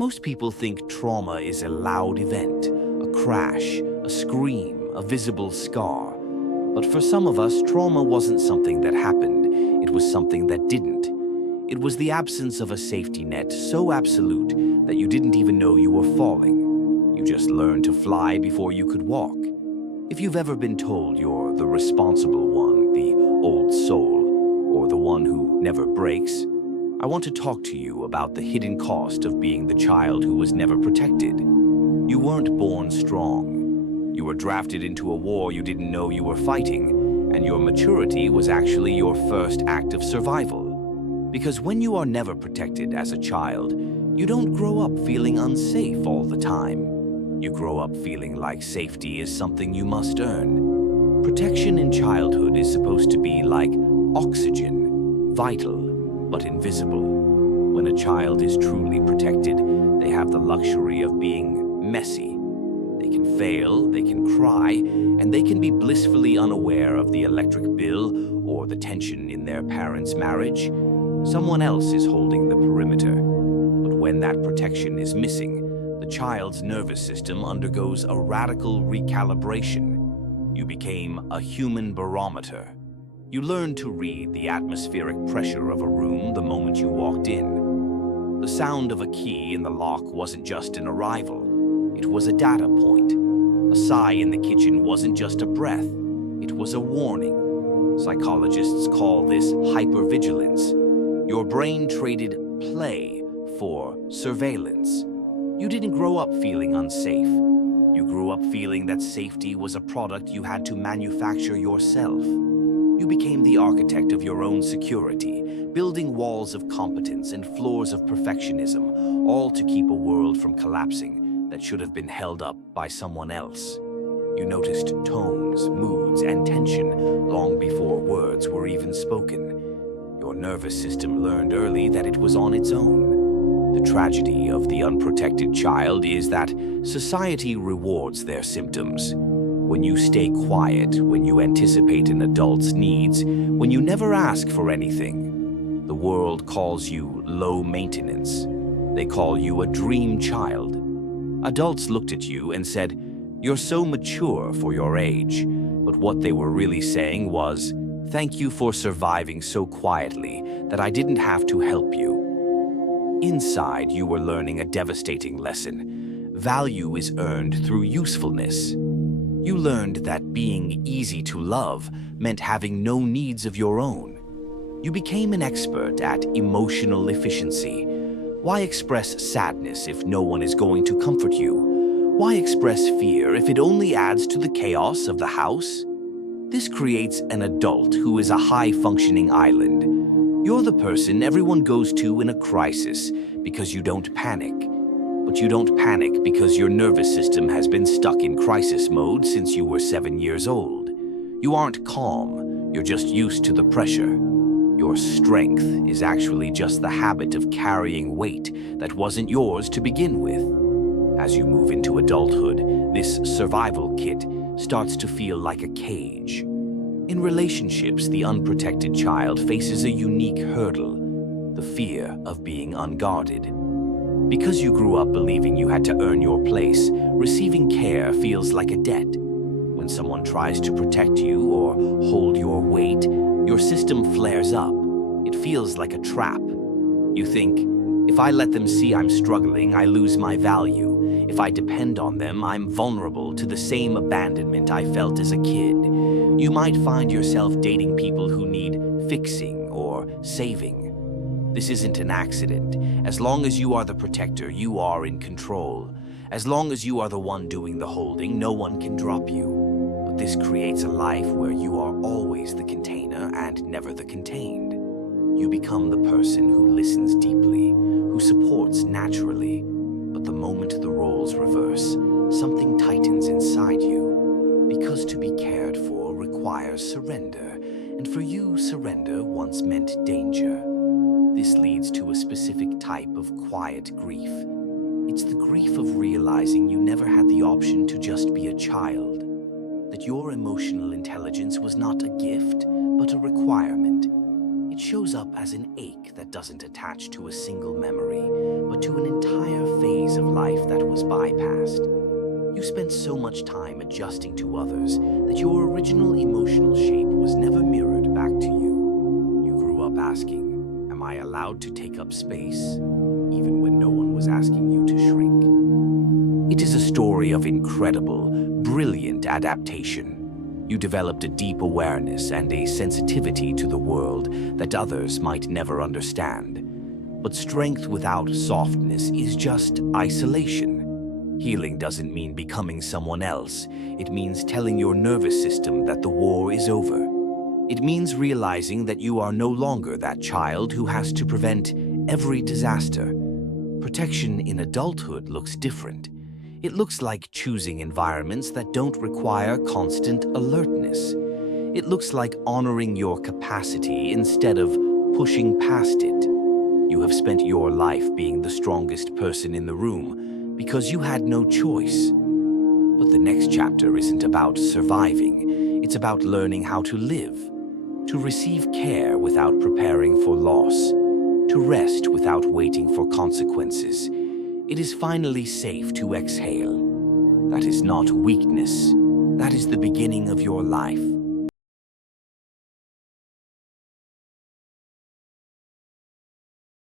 Most people think trauma is a loud event, a crash, a scream, a visible scar. But for some of us, trauma wasn't something that happened, it was something that didn't. It was the absence of a safety net so absolute that you didn't even know you were falling. You just learned to fly before you could walk. If you've ever been told you're the responsible one, the old soul, or the one who never breaks, I want to talk to you about the hidden cost of being the child who was never protected. You weren't born strong. You were drafted into a war you didn't know you were fighting, and your maturity was actually your first act of survival. Because when you are never protected as a child, you don't grow up feeling unsafe all the time. You grow up feeling like safety is something you must earn. Protection in childhood is supposed to be like oxygen, vital, but invisible. When a child is truly protected, they have the luxury of being messy. They can fail, they can cry, and they can be blissfully unaware of the electric bill or the tension in their parents' marriage. Someone else is holding the perimeter. But when that protection is missing, the child's nervous system undergoes a radical recalibration. You became a human barometer. You learned to read the atmospheric pressure of a room the moment you walked in. The sound of a key in the lock wasn't just an arrival, it was a data point. A sigh in the kitchen wasn't just a breath, it was a warning. Psychologists call this hypervigilance. Your brain traded play for surveillance. You didn't grow up feeling unsafe. You grew up feeling that safety was a product you had to manufacture yourself. You became the architect of your own security, building walls of competence and floors of perfectionism, all to keep a world from collapsing that should have been held up by someone else. You noticed tones, moods, and tension long before words were even spoken. Your nervous system learned early that it was on its own. The tragedy of the unprotected child is that society rewards their symptoms. When you stay quiet, when you anticipate an adult's needs, when you never ask for anything, the world calls you low maintenance. They call you a dream child. Adults looked at you and said, "You're so mature for your age." But what they were really saying was, "Thank you for surviving so quietly that I didn't have to help you." Inside, you were learning a devastating lesson. Value is earned through usefulness. You learned that being easy to love meant having no needs of your own. You became an expert at emotional efficiency. Why express sadness if no one is going to comfort you? Why express fear if it only adds to the chaos of the house? This creates an adult who is a high-functioning island. You're the person everyone goes to in a crisis because you don't panic. But you don't panic because your nervous system has been stuck in crisis mode since you were 7 years old. You aren't calm, you're just used to the pressure. Your strength is actually just the habit of carrying weight that wasn't yours to begin with. As you move into adulthood, this survival kit starts to feel like a cage. In relationships, the unprotected child faces a unique hurdle, the fear of being unguarded. Because you grew up believing you had to earn your place, receiving care feels like a debt. When someone tries to protect you or hold your weight, your system flares up. It feels like a trap. You think, if I let them see I'm struggling, I lose my value. If I depend on them, I'm vulnerable to the same abandonment I felt as a kid. You might find yourself dating people who need fixing or saving. This isn't an accident. As long as you are the protector, you are in control. As long as you are the one doing the holding, no one can drop you. But this creates a life where you are always the container and never the contained. You become the person who listens deeply, who supports naturally. But the moment the roles reverse, something tightens inside you. Because to be cared for requires surrender, and for you, surrender once meant danger. This leads to a specific type of quiet grief. It's the grief of realizing you never had the option to just be a child, that your emotional intelligence was not a gift, but a requirement. It shows up as an ache that doesn't attach to a single memory, but to an entire phase of life that was bypassed. You spent so much time adjusting to others that your original emotional shape was never mirrored back to you. You grew up asking, "Am I allowed to take up space?" even when no one was asking you to shrink. It is a story of incredible, brilliant adaptation. You developed a deep awareness and a sensitivity to the world that others might never understand. But strength without softness is just isolation. Healing doesn't mean becoming someone else. It means telling your nervous system that the war is over. It means realizing that you are no longer that child who has to prevent every disaster. Protection in adulthood looks different. It looks like choosing environments that don't require constant alertness. It looks like honoring your capacity instead of pushing past it. You have spent your life being the strongest person in the room because you had no choice. But the next chapter isn't about surviving. It's about learning how to live, to receive care without preparing for loss, to rest without waiting for consequences. It is finally safe to exhale. That is not weakness. That is the beginning of your life.